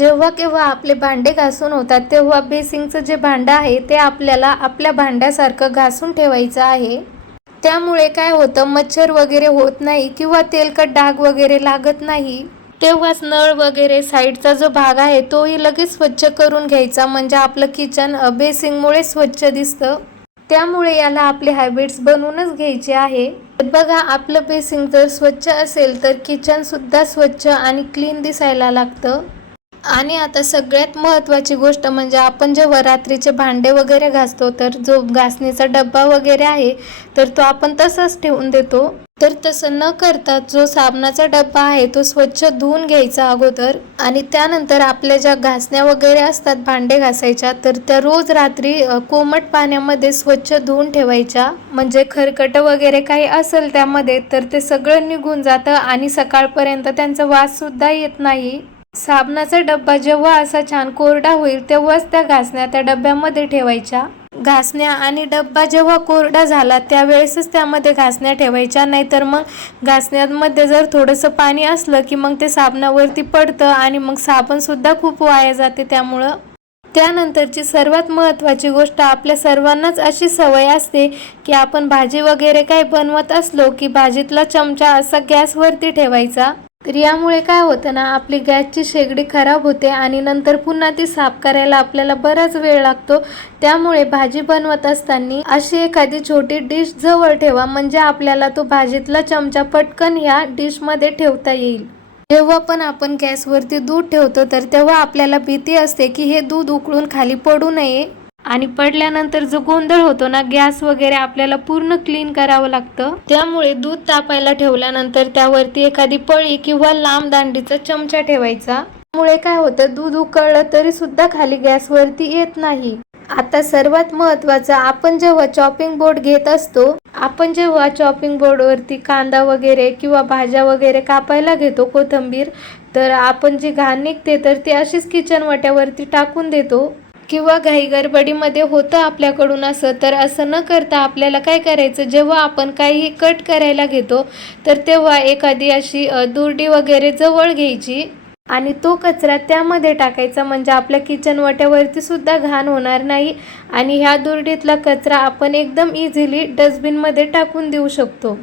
जेव्हा केव्हा आपले भांडे घासून होतात तेव्हा बेसिंगचं जे भांडं आहे ते आपल्याला आपल्या भांड्यासारखं घासून ठेवायचं आहे. त्यामुळे काय होतं, मच्छर वगैरे होत नाही किंवा तेलकट डाग वगैरे लागत नाही. तेव्हाच नळ वगैरे साईडचा जो भाग आहे तोही लगेच स्वच्छ करून घ्यायचा, म्हणजे आपलं किचन बेसिंगमुळे स्वच्छ दिसतं. त्यामुळे याला आपले हॅबिट्स बनवूनच घ्यायचे आहे. बघा, आपलं बेसिंग जर स्वच्छ असेल तर किचन सुद्धा स्वच्छ आणि क्लीन दिसायला लागतं. आणि आता सगळ्यात महत्त्वाची गोष्ट म्हणजे आपण जेव्हा रात्रीचे भांडे वगैरे घासतो तर जो घासणीचा डब्बा वगैरे आहे तर तो आपण तसाच ठेवून देतो. तर तसं न करता जो साबणाचा डब्बा आहे तो स्वच्छ धुवून घ्यायचा अगोदर, आणि त्यानंतर आपल्या ज्या घासण्या वगैरे असतात भांडे घासायच्या तर त्या रोज रात्री कोमट पाण्यामध्ये स्वच्छ धुवून ठेवायच्या, म्हणजे खरकट वगैरे काही असेल त्यामध्ये तर ते सगळं निघून जातं आणि सकाळपर्यंत त्यांचा वास सुद्धा येत नाही. साबणाचा डब्बा जेव्हा असा छान कोरडा होईल तेव्हाच त्या घासण्या त्या डब्यामध्ये ठेवायच्या. घासण्या आणि डब्बा जेव्हा कोरडा झाला त्यावेळेसच त्यामध्ये घासण्या ठेवायच्या, नाहीतर मग घासण्यामध्ये जर थोडंसं पाणी असलं की मग ते साबणावरती पडतं आणि मग साबण सुद्धा खूप वाया जाते. त्यामुळं त्यानंतरची सर्वात महत्त्वाची गोष्ट, आपल्या सर्वांनाच अशी सवय असते की आपण भाजी वगैरे काही बनवत असलो की भाजीतला चमचा असा गॅसवरती ठेवायचा. तर यामुळे काय होतं ना, आपली गॅसची शेगडी खराब होते आणि नंतर पुन्हा ती साफ करायला आपल्याला बराच वेळ लागतो. त्यामुळे भाजी बनवत असताना अशी एखादी छोटी डिश जवळ ठेवा, म्हणजे आपल्याला तो भाजीतला चमचा पटकन ह्या डिशमध्ये ठेवता येईल. जेव्हा पण आपण गॅसवरती दूध ठेवतो तर तेव्हा आपल्याला भीती असते की हे दूध उकळून खाली पडू नये, आणि पडल्यानंतर जो गोंधळ होतो ना, गॅस वगैरे आपल्याला पूर्ण क्लीन करावं लागतं. त्यामुळे दूध तापायला ठेवल्यानंतर त्यावरती एखादी पळी किंवा लांब दांडीचा चमचा ठेवायचा. त्यामुळे काय होतं, दूध उकळलं तरी सुद्धा खाली गॅसवरती येत नाही. आता सर्वात महत्त्वाचं, आपण जेव्हा चॉपिंग बोर्ड घेत असतो, आपण जेव्हा चॉपिंग बोर्डवरती कांदा वगैरे किंवा भाज्या वगैरे कापायला घेतो, कोथिंबीर, तर आपण जी घाण निघते तर ती अशीच किचन वाट्यावरती टाकून देतो. किंवा घाई गडबडीमध्ये होतं आपल्याकडून असं, तर असं न करता आपल्याला काय करायचं, जेव्हा आपण काही कट करायला घेतो तर तेव्हा एखादी अशी दुर्डी वगैरे जवळ घ्यायची आणि तो कचरा त्यामध्ये टाकायचा, म्हणजे आपल्या किचन वाट्यावरती सुद्धा घाण होणार नाही आणि ह्या दुर्डीतला कचरा आपण एकदम इझिली डस्टबिनमध्ये टाकून देऊ शकतो.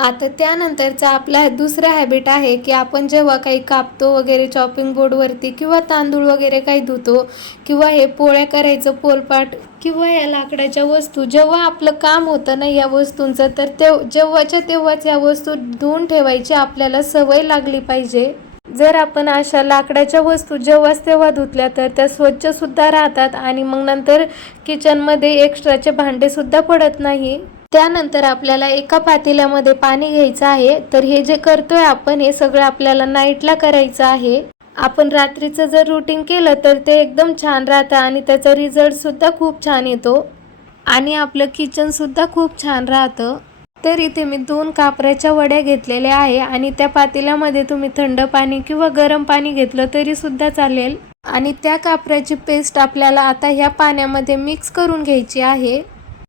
आता त्यानंतरचा आपला दुसरा हॅबिट आहे की आपण जेव्हा काही कापतो वगैरे चॉपिंग बोर्डवरती किंवा तांदूळ वगैरे काही धुतो किंवा हे पोळ्या करायचं पोलपाट किंवा या लाकडाच्या वस्तू, जेव्हा आपलं काम होतं ना या वस्तूंचं, तर जेव्हाच्या तेव्हाच या वस्तू धुवून ठेवायची आपल्याला सवय लागली पाहिजे. जर आपण अशा लाकडाच्या वस्तू जेव्हाच तेव्हा धुतल्या तर त्या स्वच्छ सुद्धा राहतात आणि मग नंतर किचनमध्ये एक्स्ट्राचे भांडे सुद्धा पडत नाही. त्यानंतर आपल्याला एका पातेल्यामध्ये पाणी घ्यायचं आहे. तर हे जे करतोय आपण हे सगळं आपल्याला नाईटला करायचं आहे. आपण रात्रीचं जर रुटीन केलं तर ते एकदम छान राहतं आणि त्याचा रिझल्ट सुद्धा खूप छान येतो आणि आपलं किचन सुद्धा खूप छान राहतं. तर इथे मी 2 कापराच्या वड्या घेतलेल्या आहे आणि त्या पातेल्यामध्ये तुम्ही थंड पाणी किंवा गरम पाणी घेतलं तरी सुद्धा चालेल. आणि त्या कापराची पेस्ट आपल्याला आता ह्या पाण्यामध्ये मिक्स करून घ्यायची आहे.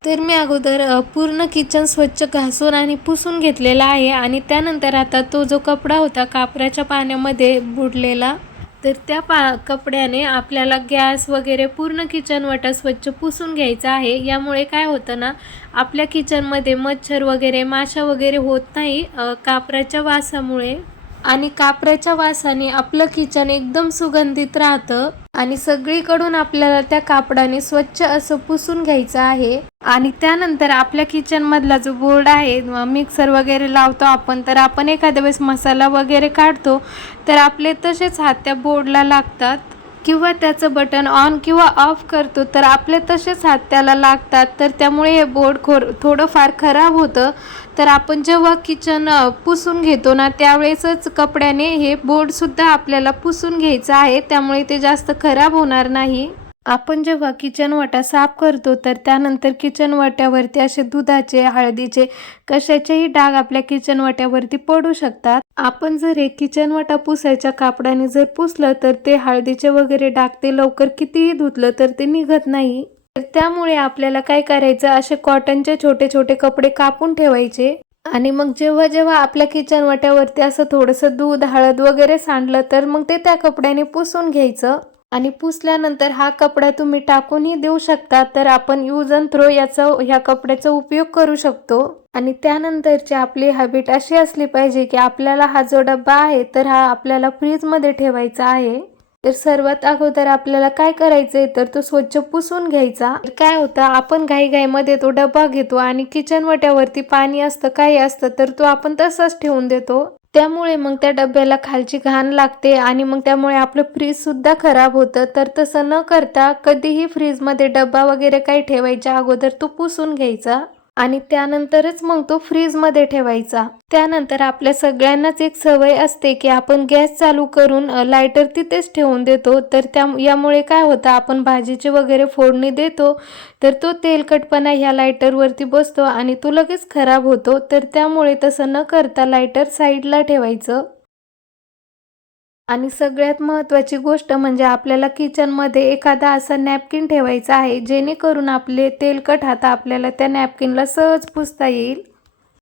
तर मी अगोदर पूर्ण किचन स्वच्छ घासून आणि पुसून घेतलेला आहे आणि त्यानंतर आता तो जो कपडा होता कापराच्या पाण्यामध्ये बुडलेला, तर त्या कपड्याने आपल्याला गॅस वगैरे पूर्ण किचन वाटा स्वच्छ पुसून घ्यायचा आहे. यामुळे काय होतं ना, आपल्या किचनमध्ये मच्छर वगैरे माशा वगैरे होत नाही कापराच्या वासामुळे, आणि कापराच्या वासाने आपलं किचन एकदम सुगंधित राहतं आणि सगळीकडून आपल्याला त्या कापडाने स्वच्छ असं पुसून घ्यायचं आहे. आणि त्यानंतर आपल्या किचन मधला जो बोर्ड आहे, मिक्सर वगैरे लावतो आपण, तर आपण एखाद्या वेळेस मसाला वगैरे काढतो तर आपले तसेच हात त्या बोर्डला लागतात किंवा त्याचं बटन ऑन किंवा ऑफ करतो तर आपले तसेच हात त्याला लागतात. तर त्यामुळे हे बोर्ड थोडंफार खराब होतं. तर आपण जेव्हा किचन पुसून घेतो ना त्यावेळेसच कपड्याने हे बोर्ड सुद्धा आपल्याला पुसून घ्यायचं आहे, त्यामुळे ते जास्त खराब होणार नाही. आपण जेव्हा किचन वाटा साफ करतो तर त्यानंतर किचन वाट्यावरती असे दुधाचे, हळदीचे, कशाचेही डाग आपल्या किचन वाट्यावरती पडू शकतात. आपण जर हे किचन वाटा पुसायच्या कापडाने जर पुसलं तर ते हळदीचे वगैरे डाग ते लवकर कितीही धुतलं तर ते निघत नाही. तर त्यामुळे आपल्याला काय करायचं, असे कॉटनचे छोटे छोटे कपडे कापून ठेवायचे आणि मग जेव्हा जेव्हा आपल्या किचन वाट्यावरती असं थोडंसं दूध हळद वगैरे सांडलं तर मग ते त्या कपड्याने पुसून घ्यायचं. आणि पुसल्यानंतर हा कपडा तुम्ही टाकूनही देऊ शकता. तर आपण यूज अँड थ्रो ह्या कपड्याचा उपयोग करू शकतो. आणि त्यानंतरची आपली हॅबिट अशी असली पाहिजे की आपल्याला हा जो डब्बा आहे तर हा आपल्याला फ्रीजमध्ये ठेवायचा आहे. तर सर्वात अगोदर आपल्याला काय करायचंय तर तो स्वच्छ पुसून घ्यायचा. काय होतं आपण घाईघाईमध्ये तो डब्बा घेतो आणि किचन वाट्यावरती पाणी असतं काही असतं तर तो आपण तसाच ठेवून देतो. त्यामुळे मग त्या डब्याला खालची घाण लागते आणि मग त्यामुळे आपलं फ्रीज सुद्धा खराब होतं. तर तसं न करता कधीही फ्रीजमध्ये डब्बा वगैरे काही ठेवायच्या अगोदर तो पुसून घ्यायचा आणि त्यानंतरच मग तो फ्रीजमध्ये ठेवायचा. त्यानंतर आपल्या सगळ्यांनाच एक सवय असते की आपण गॅस चालू करून लायटर तिथेच ठेवून देतो. तर यामुळे काय होतं आपण भाजीची वगैरे फोडणी देतो तर तो तेलकटपणा ह्या लायटरवरती बसतो आणि तो लगेच खराब होतो. तर त्यामुळे तसं न करता लायटर साईडला ठेवायचं. आणि सगळ्यात महत्त्वाची गोष्ट म्हणजे आपल्याला किचनमध्ये एखादा असा नॅपकिन ठेवायचा आहे जेणेकरून आपले तेलकट हात आपल्याला त्या नॅपकिनला सहज पुसता येईल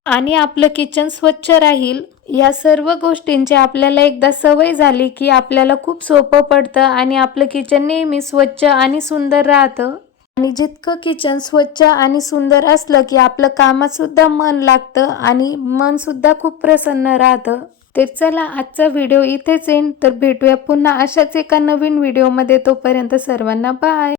आणि आपलं किचन स्वच्छ राहील. या सर्व गोष्टींची आपल्याला एकदा सवय झाली की आपल्याला खूप सोपं पडतं आणि आपलं किचन नेहमी स्वच्छ आणि सुंदर राहतं. आणि जितकं किचन स्वच्छ आणि सुंदर असलं की आपलं कामात सुद्धा मन लागतं आणि मन सुद्धा खूप प्रसन्न राहतं. तर चला आजचा व्हिडिओ इथेच येईन. तर भेटूया पुन्हा अशाच एका नवीन व्हिडिओमध्ये. तोपर्यंत सर्वांना बाय.